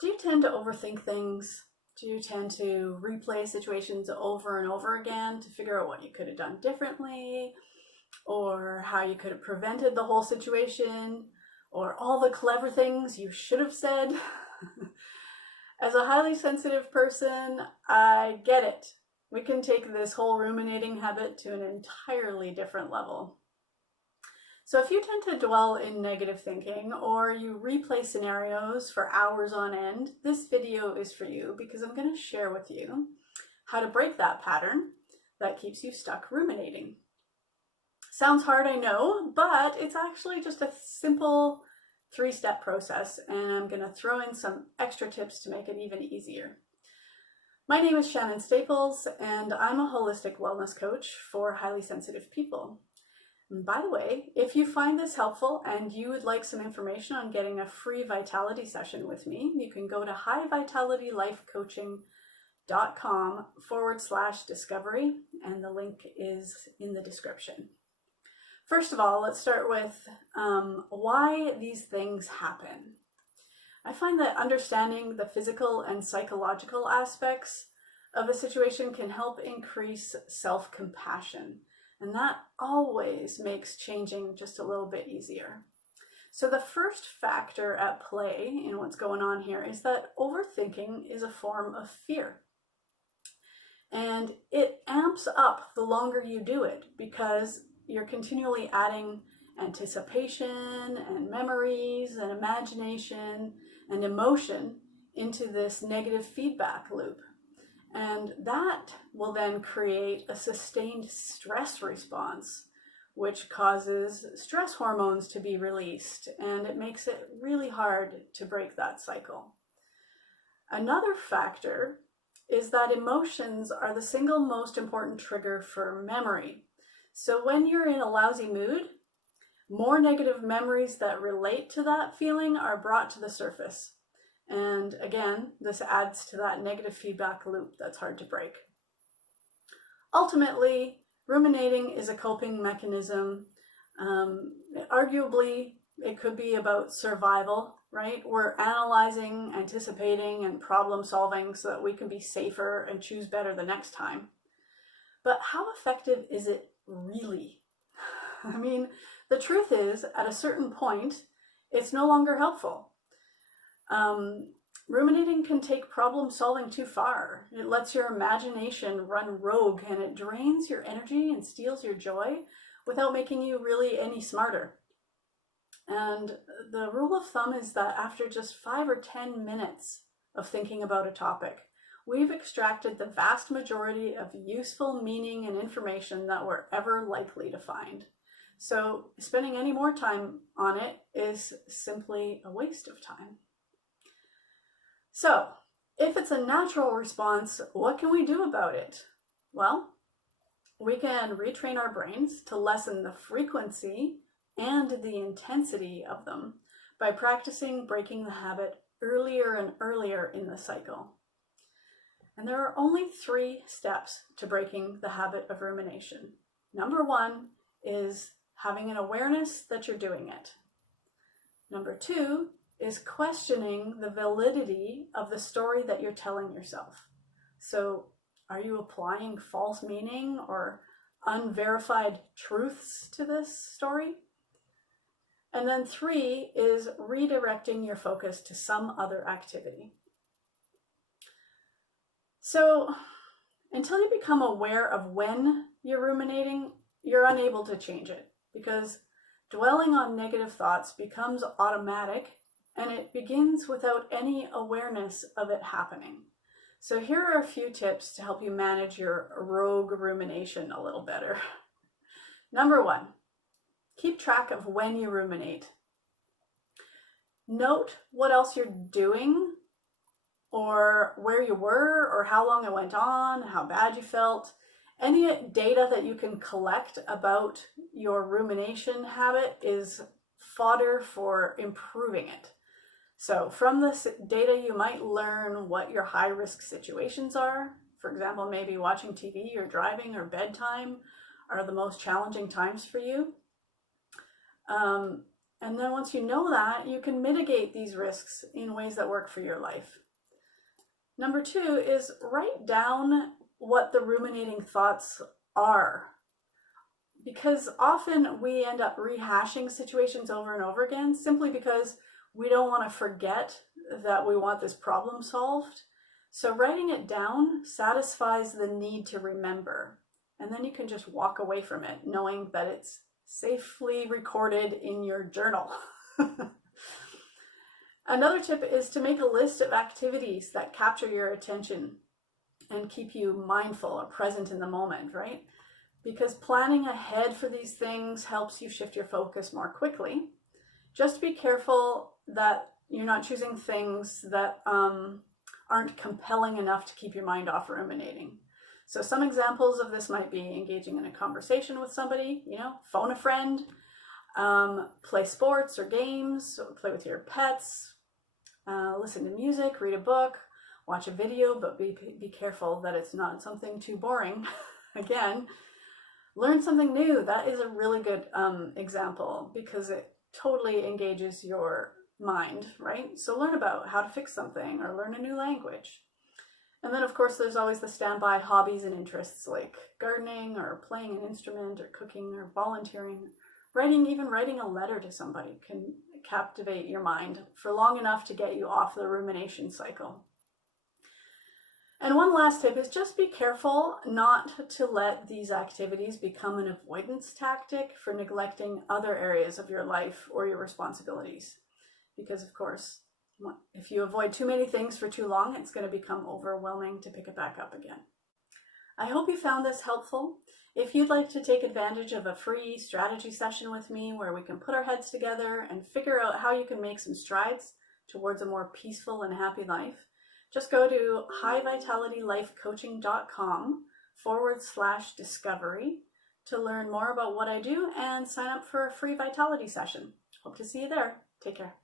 Do you tend to overthink things? Do you tend to replay situations over and over again to figure out what you could have done differently, or how you could have prevented the whole situation, or all the clever things you should have said? As a highly sensitive person, I get it. We can take this whole ruminating habit to an entirely different level. So if you tend to dwell in negative thinking, or you replay scenarios for hours on end, this video is for you, because I'm going to share with you how to break that pattern that keeps you stuck ruminating. Sounds hard, I know, but it's actually just a simple 3-step process, and I'm going to throw in some extra tips to make it even easier. My name is Shannon Staples, and I'm a holistic wellness coach for highly sensitive people. And by the way, if you find this helpful and you would like some information on getting a free vitality session with me, you can go to highvitalitylifecoaching.com/discovery, and the link is in the description. First of all, let's start with why these things happen. I find that understanding the physical and psychological aspects of a situation can help increase self-compassion. And that always makes changing just a little bit easier. So the first factor at play in what's going on here is that overthinking is a form of fear. And it amps up the longer you do it, because you're continually adding anticipation and memories and imagination and emotion into this negative feedback loop. And that will then create a sustained stress response, which causes stress hormones to be released, and it makes it really hard to break that cycle. Another factor is that emotions are the single most important trigger for memory. So when you're in a lousy mood, more negative memories that relate to that feeling are brought to the surface. And again, this adds to that negative feedback loop that's hard to break. Ultimately, ruminating is a coping mechanism. Arguably, it could be about survival, right? We're analyzing, anticipating, and problem solving so that we can be safer and choose better the next time. But how effective is it really? I mean, the truth is, at a certain point, it's no longer helpful. Ruminating can take problem solving too far. It lets your imagination run rogue, and it drains your energy and steals your joy without making you really any smarter. And the rule of thumb is that after just 5 or 10 minutes of thinking about a topic, we've extracted the vast majority of useful meaning and information that we're ever likely to find. So spending any more time on it is simply a waste of time. So, if it's a natural response, what can we do about it? Well, we can retrain our brains to lessen the frequency and the intensity of them by practicing breaking the habit earlier and earlier in the cycle. And there are only 3 steps to breaking the habit of rumination. Number 1 is having an awareness that you're doing it. Number 2 is questioning the validity of the story that you're telling yourself. So, are you applying false meaning or unverified truths to this story? And then 3 is redirecting your focus to some other activity. So, until you become aware of when you're ruminating, you're unable to change it, because dwelling on negative thoughts becomes automatic, and it begins without any awareness of it happening. So here are a few tips to help you manage your rogue rumination a little better. Number 1, keep track of when you ruminate. Note what else you're doing, or where you were, or how long it went on, how bad you felt. Any data that you can collect about your rumination habit is fodder for improving it. So from this data, you might learn what your high-risk situations are. For example, maybe watching TV or driving or bedtime are the most challenging times for you. And then once you know that, you can mitigate these risks in ways that work for your life. Number 2 is write down what the ruminating thoughts are. Because often we end up rehashing situations over and over again simply because we don't want to forget that we want this problem solved. So writing it down satisfies the need to remember. And then you can just walk away from it knowing that it's safely recorded in your journal. Another tip is to make a list of activities that capture your attention and keep you mindful or present in the moment, right? Because planning ahead for these things helps you shift your focus more quickly. Just be careful that you're not choosing things that aren't compelling enough to keep your mind off ruminating. So some examples of this might be engaging in a conversation with somebody, phone a friend, play sports or games, play with your pets, listen to music, read a book, watch a video, but be careful that it's not something too boring. Again, learn something new. That is a really good example because it totally engages your mind, right? So learn about how to fix something or learn a new language. And then, of course, there's always the standby hobbies and interests like gardening or playing an instrument or cooking or volunteering. Even writing a letter to somebody can captivate your mind for long enough to get you off the rumination cycle. And one last tip is just be careful not to let these activities become an avoidance tactic for neglecting other areas of your life or your responsibilities. Because, of course, if you avoid too many things for too long, it's going to become overwhelming to pick it back up again. I hope you found this helpful. If you'd like to take advantage of a free strategy session with me where we can put our heads together and figure out how you can make some strides towards a more peaceful and happy life, just go to highvitalitylifecoaching.com/discovery to learn more about what I do and sign up for a free vitality session. Hope to see you there. Take care.